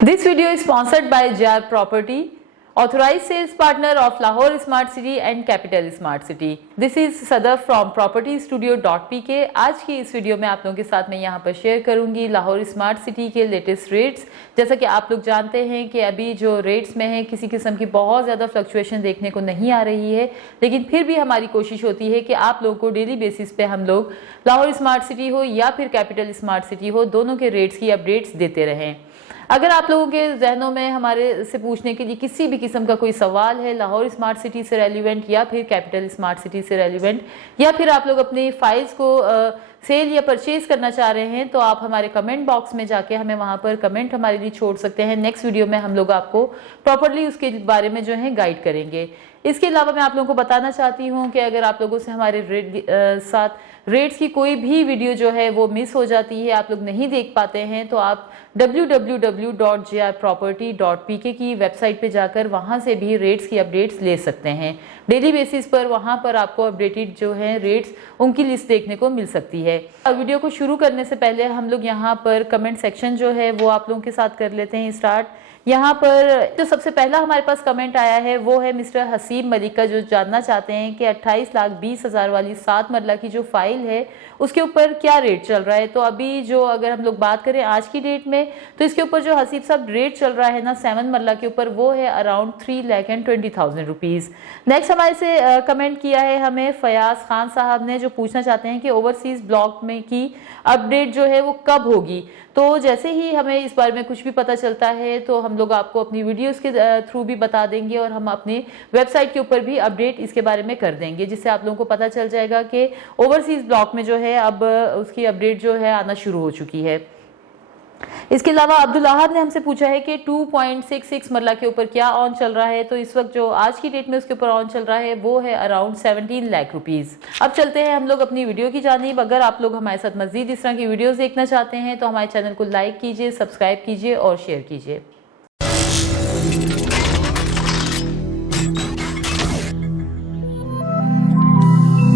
This video is sponsored by JR Property, authorized sales partner of Lahore Smart City and Capital Smart City. This is Sadaf from propertystudio.pk। आज की इस video में आप लोगों के साथ मैं यहाँ पर शेयर करूंगी लाहौर स्मार्ट सिटी के लेटेस्ट रेट्स। जैसा कि आप लोग जानते हैं कि अभी जो रेट्स में है किसी किस्म की बहुत ज़्यादा फ्लक्चुएशन देखने को नहीं आ रही है, लेकिन फिर भी हमारी कोशिश होती है कि आप लोगों को डेली बेसिस पे हम लोग लाहौर स्मार्ट सिटी हो या फिर कैपिटल स्मार्ट सिटी हो, दोनों के रेट्स की अपडेट्स देते रहें। अगर आप लोगों के जहनों में हमारे से पूछने के लिए किसी भी किस्म का कोई सवाल है लाहौर स्मार्ट सिटी से रेलिवेंट या फिर कैपिटल स्मार्ट सिटी से रेलिवेंट, या फिर आप लोग अपनी फाइल्स को सेल या परचेज करना चाह रहे हैं, तो आप हमारे कमेंट बॉक्स में जाके हमें वहां पर कमेंट हमारे लिए छोड़ सकते हैं। नेक्स्ट वीडियो में हम लोग आपको प्रॉपर्ली उसके बारे में जो है गाइड करेंगे। इसके अलावा मैं आप लोगों को बताना चाहती हूँ कि अगर आप लोगों से हमारे साथ रेट्स की कोई भी वीडियो जो है वो मिस हो जाती है, आप लोग नहीं देख पाते हैं, तो आप www.jrproperty.pk की वेबसाइट पे जाकर वहां से भी रेट्स की अपडेट्स ले सकते हैं। डेली बेसिस पर वहां पर आपको अपडेटेड जो है रेट्स उनकी लिस्ट देखने को मिल सकती है। वीडियो को शुरू करने से पहले हम लोग यहाँ पर कमेंट सेक्शन जो है वो आप लोगों के साथ कर लेते हैं स्टार्ट। यहाँ पर जो सबसे पहला हमारे पास कमेंट आया है वो है मिस्टर हसीब मलिक का, जो जानना चाहते हैं कि 28,20,000 वाली 7 मरला की जो फाइल है उसके ऊपर क्या रेट चल रहा है। तो अभी जो अगर हम लोग बात करें आज की डेट में, तो इसके ऊपर जो हसीब साहब रेट चल रहा है ना 7 मरला के ऊपर, वो है अराउंड 3,20,000 रुपीज़। नेक्स्ट हमारे से कमेंट किया है हमें फयाज खान साहब ने, जो पूछना चाहते हैं कि ओवरसीज ब्लॉक में की अपडेट जो है वो कब होगी। तो जैसे ही हमें इस बारे में कुछ भी पता चलता है तो हम लोग आपको अपनी वीडियोस के थ्रू भी बता देंगे और हम अपनी वेबसाइट के ऊपर भी अपडेट इसके बारे में कर देंगे, जिससे आप लोगों को पता चल जाएगा कि ओवरसीज ब्लॉक में जो है अब उसकी अपडेट जो है आना शुरू हो चुकी है। इसके अलावा अब्दुल अहद ने हमसे पूछा है कि 2.66 मरला के ऊपर क्या ऑन चल रहा है। तो इस वक्त जो आज की डेट में उसके ऊपर ऑन चल रहा है वो है अराउंड 17 लाख रुपीज़। अब चलते हैं हम लोग अपनी वीडियो की जानिब। अगर आप लोग हमारे साथ मजीद इस तरह की वीडियोस देखना चाहते हैं तो हमारे चैनल को लाइक कीजिए, सब्सक्राइब कीजिए और शेयर कीजिए।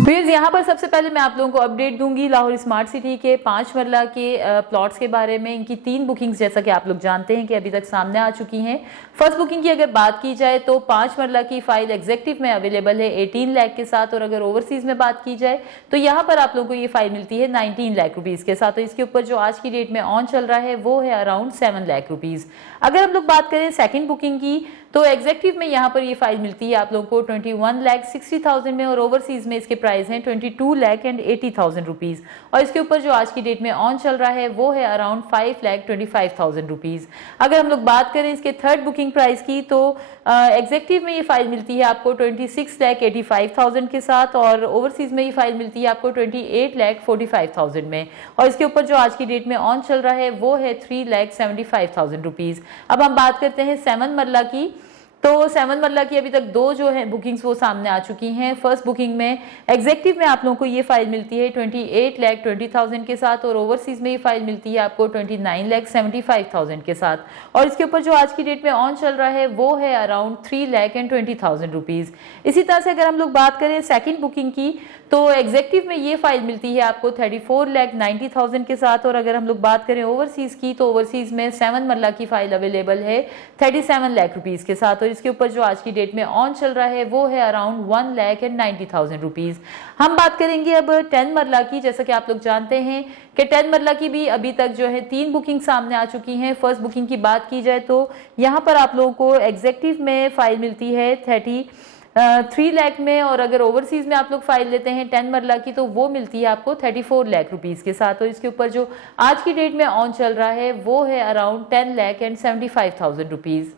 फिर यहाँ पर सबसे पहले मैं आप लोगों को अपडेट दूंगी लाहौर स्मार्ट सिटी के 5 मरला के प्लॉट्स के बारे में। इनकी 3 बुकिंग्स जैसा कि आप लोग जानते हैं कि अभी तक सामने आ चुकी हैं। फर्स्ट बुकिंग की अगर बात की जाए तो 5 मरला की फाइल एग्जेक्टिव में अवेलेबल है 18 लाख के साथ, और अगर ओवरसीज में बात की जाए तो यहाँ पर आप लोगों को ये फाइल मिलती है 19 लाख रुपीज़ के साथ। तो इसके ऊपर जो आज की डेट में ऑन चल रहा है वो है अराउंड 7 लाख रुपीज़। अगर हम लोग बात करें सेकेंड बुकिंग की, तो एग्जेक्टिव में यहाँ पर ये फाइल मिलती है आप लोगों को 21,60,000 में, और ओवरसीज में इसके प्राइस हैं 22,80,000 रुपीज़। और इसके ऊपर जो आज की डेट में ऑन चल रहा है वो है अराउंड 5,25,000 रुपीज़। अगर हम लोग बात करें इसके थर्ड बुकिंग प्राइस की, तो एग्जेक्टिव में ये फाइल मिलती है आपको 26,85,000 के साथ, और ओवरसीज में ये फाइल मिलती है आपको 28,45,000 में, और इसके ऊपर जो आज की डेट में ऑन चल रहा है वो है 3,75,000 रुपीज़। अब हम बात करते हैं 7 मरला की। तो 7 मरला की अभी तक 2 जो है बुकिंग्स वो सामने आ चुकी हैं। फर्स्ट बुकिंग में एग्जेक्टिव में आप लोगों को ये फाइल मिलती है 28,20,000 के साथ, और ओवरसीज में ये फाइल मिलती है आपको 29,75,000 के साथ, और इसके ऊपर जो आज की डेट में ऑन चल रहा है वो है अराउंड 3,20,000 रुपीज़। इसी तरह से अगर हम लोग बात करें सेकेंड बुकिंग की, तो एग्जेक्टिव में ये फाइल मिलती है आपको 34,90,000 के साथ, और अगर हम लोग बात करें ओवरसीज की, तो ओवरसीज में 7 मरला की फाइल अवेलेबल है 37 लाख रुपीज़ के साथ, और इसके ऊपर जो आज की डेट में ऑन चल रहा है वो है अराउंड 1,90,000 रुपीज़। हम बात करेंगे अब 10 मरला की। जैसा कि आप लोग जानते हैं कि 10 मरला की भी अभी तक जो है 3 बुकिंग सामने आ चुकी हैं। फर्स्ट बुकिंग की बात की जाए तो यहाँ पर आप लोगों को एग्जेक्टिव में फाइल मिलती है 3 लाख में, और अगर ओवरसीज में आप लोग फाइल लेते हैं 10 मरला की तो वो मिलती है आपको 34 लाख रुपीज़ के साथ। तो इसके ऊपर जो आज की डेट में ऑन चल रहा है वो है अराउंड 10,75,000 रुपीज़।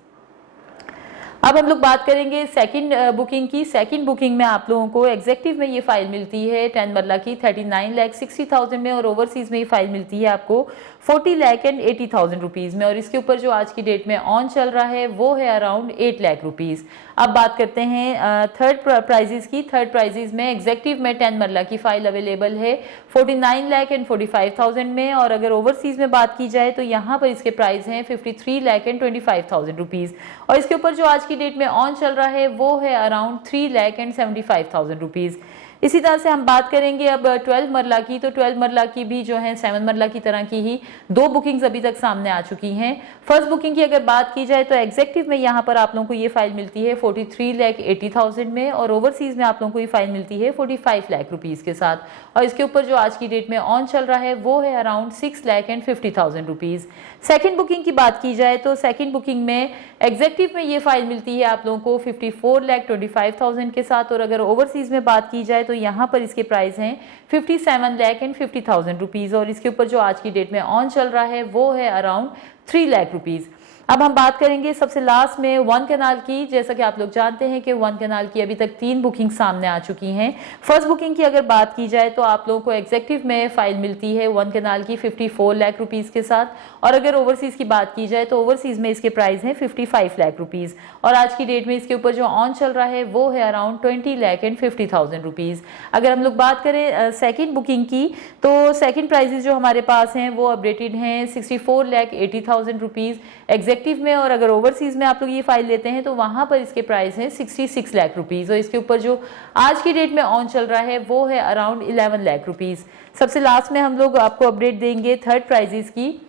अब हम लोग बात करेंगे सेकंड बुकिंग की। सेकंड बुकिंग में आप लोगों को एग्जेक्टिव में ये फाइल मिलती है 10 मरला की 39,60,000 में, और ओवरसीज में ये फाइल मिलती है आपको 40,80,000 रुपीज़ में, और इसके ऊपर जो आज की डेट में ऑन चल रहा है वो है अराउंड 8 लाख रुपीज़। अब बात करते हैं थर्ड प्राइजेस की। थर्ड प्राइजेस में एग्जेक्टिव में 10 मरला की फाइल अवेलेबल है 49,45,000 में, और अगर ओवरसीज में बात की जाए तो यहाँ पर इसके प्राइस हैं 53,25,000 रुपीज़, और इसके ऊपर जो आज की डेट में ऑन चल रहा है वो है अराउंड 3,75,000 रुपीज़। इसी तरह से हम बात करेंगे अब 12 मरला की, तो 12 मरला की भी जो है 7 मरला की तरह की ही 2 बुकिंग्स अभी तक सामने आ चुकी हैं। फर्स्ट बुकिंग की अगर बात की जाए तो एग्जेक्टिव में यहाँ पर आप लोगों को ये फाइल मिलती है 43,80,000 में, और ओवरसीज में आप लोगों को ये फाइल मिलती है 45 लाख रुपीज के साथ, और इसके ऊपर जो आज की डेट में ऑन चल रहा है वो है अराउंड 6,50,000 रुपीज। सेकेंड बुकिंग की बात की जाए तो सेकेंड बुकिंग में एग्जेक्टिव में ये फाइल मिलती है आप लोगों को 54,25,000 के साथ, और अगर ओवरसीज में बात की जाए तो यहाँ पर इसके प्राइस हैं 57,50,000 रुपीज, और इसके ऊपर जो आज की डेट में ऑन चल रहा है वो है अराउंड 3 लाख रुपीज। अब हम बात करेंगे सबसे लास्ट में 1 कैनाल की। जैसा कि आप लोग जानते हैं कि 1 कैनाल की अभी तक 3 बुकिंग सामने आ चुकी हैं। फर्स्ट बुकिंग की अगर बात की जाए तो आप लोगों को एग्जेक्टिव में फाइल मिलती है 1 कैनाल की 54 लाख रुपीस के साथ, और अगर ओवरसीज की बात की जाए तो ओवरसीज में इसके प्राइस हैं 55 लाख रुपीस, और आज की डेट में इसके ऊपर जो ऑन चल रहा है वो है अराउंड 20,50,000 रुपीज। अगर हम लोग बात करें सेकेंड बुकिंग की, तो सेकेंड प्राइजेस जो हमारे पास हैं वो अपडेटेड हैं 64,80,000 रुपीज एग्जेक्टिव में, और अगर ओवरसीज में आप लोग ये फाइल लेते हैं तो वहां पर इसके प्राइस हैं 66 लाख रुपीज, और इसके ऊपर जो आज की डेट में ऑन चल रहा है वो है अराउंड 11 लाख रुपीज। सबसे लास्ट में हम लोग आपको अपडेट देंगे थर्ड प्राइजेस की।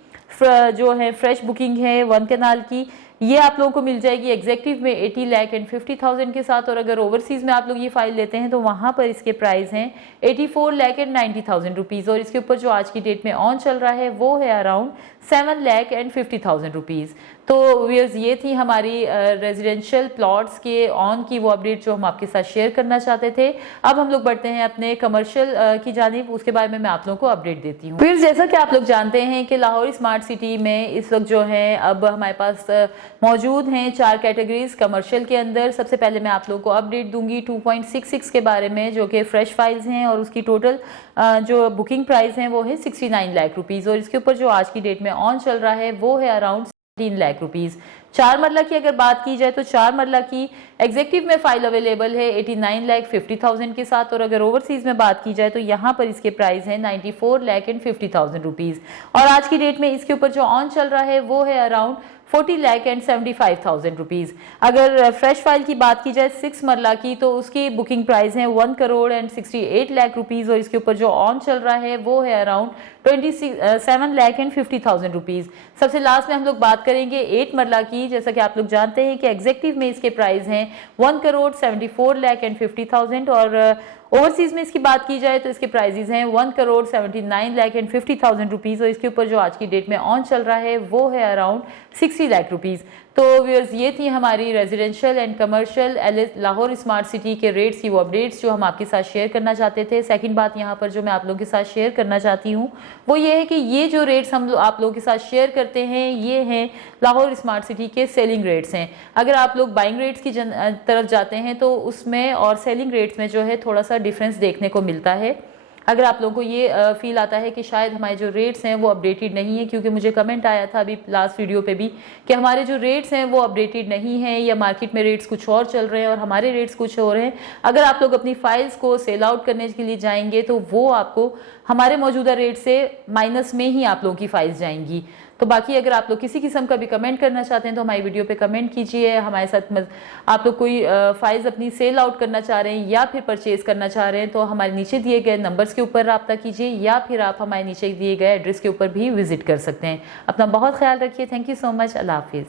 जो है फ्रेश बुकिंग है 1 कैनाल की, ये आप लोगों को मिल जाएगी एग्जेक्टिव में 80,50,000 के साथ, और अगर ओवरसीज में आप लोग ये फाइल लेते हैं तो वहां पर इसके प्राइस हैं 84,90,000 रुपीज, और इसके ऊपर जो आज की डेट में ऑन चल रहा है वो है अराउंड 7,50,000 रुपीज। तो व्यूअर्स, ये थी हमारी रेजिडेंशियल प्लॉट्स के ऑन की वो अपडेट जो हम आपके साथ शेयर करना चाहते थे। अब हम लोग बढ़ते हैं अपने कमर्शियल की जानिब, उसके बारे में मैं आप लोगों को अपडेट देती हूँ। फिर जैसा कि आप लोग जानते हैं कि लाहौर स्मार्ट सिटी में इस वक्त जो है अब हमारे पास मौजूद हैं 4 कैटेगरीज कमर्शियल के अंदर। सबसे पहले मैं आप लोगों को अपडेट दूंगी 2.66 के बारे में, जो कि फ्रेश फाइल्स हैं, और उसकी टोटल जो बुकिंग प्राइस है वो है 69 लाख रुपीज, और इसके ऊपर जो आज की डेट में ऑन चल रहा है वो है अराउंड 3 लाख रुपीज। 4 मरला की अगर बात की जाए तो 4 मरला की एग्जेक्टिव में फाइल अवेलेबल है 89,50,000 के साथ, और अगर ओवरसीज में बात की जाए तो यहाँ पर इसके प्राइस है 94,50,000 रुपीज, और आज की डेट में इसके ऊपर जो ऑन चल रहा है वो है अराउंड 40,75,000 रुपीज। अगर फ्रेश फाइल की बात की जाए 6 मरला की, तो उसकी बुकिंग प्राइस है 1,68 लाख रुपीज, और इसके ऊपर जो ऑन चल रहा है वो है अराउंड 27,50,000 रुपीज। सबसे लास्ट में हम लोग बात करेंगे 8 मरला की। जैसा कि आप लोग जानते हैं कि एग्जेक्टिव में इसके प्राइस हैं 1,74,50,000, और ओवरसीज में इसकी बात की जाए तो इसके प्राइजेस हैं 1,79,50,000 रुपीज, और इसके ऊपर जो आज की डेट में ऑन चल रहा है वो है अराउंड 60 लाख रुपीज। तो व्यूअर्स, ये थी हमारी residential and commercial Lahore smart city के रेट्स की वो अपडेट्स जो हम आपके साथ शेयर करना चाहते थे। सेकंड बात यहाँ पर जो मैं आप लोगों के साथ शेयर करना चाहती हूँ वो ये है कि ये जो रेट्स हम आप लोगों के साथ शेयर करते हैं ये हैं लाहौर स्मार्ट सिटी के सेलिंग रेट्स हैं। अगर आप लोग बाइंग रेट्स की तरफ जाते हैं तो उसमें और सेलिंग रेट्स में जो है थोड़ा सा डिफरेंस देखने को मिलता है। अगर आप लोगों को ये फील आता है कि शायद हमारे जो रेट्स हैं वो अपडेटेड नहीं है, क्योंकि मुझे कमेंट आया था अभी लास्ट वीडियो पे भी कि हमारे जो रेट्स हैं वो अपडेटेड नहीं है, या मार्केट में रेट्स कुछ और चल रहे हैं और हमारे रेट्स कुछ और हैं। अगर आप लोग अपनी फाइल्स को सेल आउट करने के लिए जाएंगे तो वो आपको हमारे मौजूदा रेट से माइनस में ही आप लोगों की फाइल्स जाएंगी। तो बाकी अगर आप लोग किसी किस्म का भी कमेंट करना चाहते हैं तो हमारी वीडियो पे कमेंट कीजिए। हमारे साथ आप लोग कोई फाइल्स अपनी सेल आउट करना चाह रहे हैं या फिर परचेज करना चाह रहे हैं तो हमारे नीचे दिए गए नंबर्स के ऊपर रब्ता कीजिए, या फिर आप हमारे नीचे दिए गए एड्रेस के ऊपर भी विजिट कर सकते हैं। अपना बहुत ख्याल रखिए। Thank you so much. अल्लाह हाफिज़।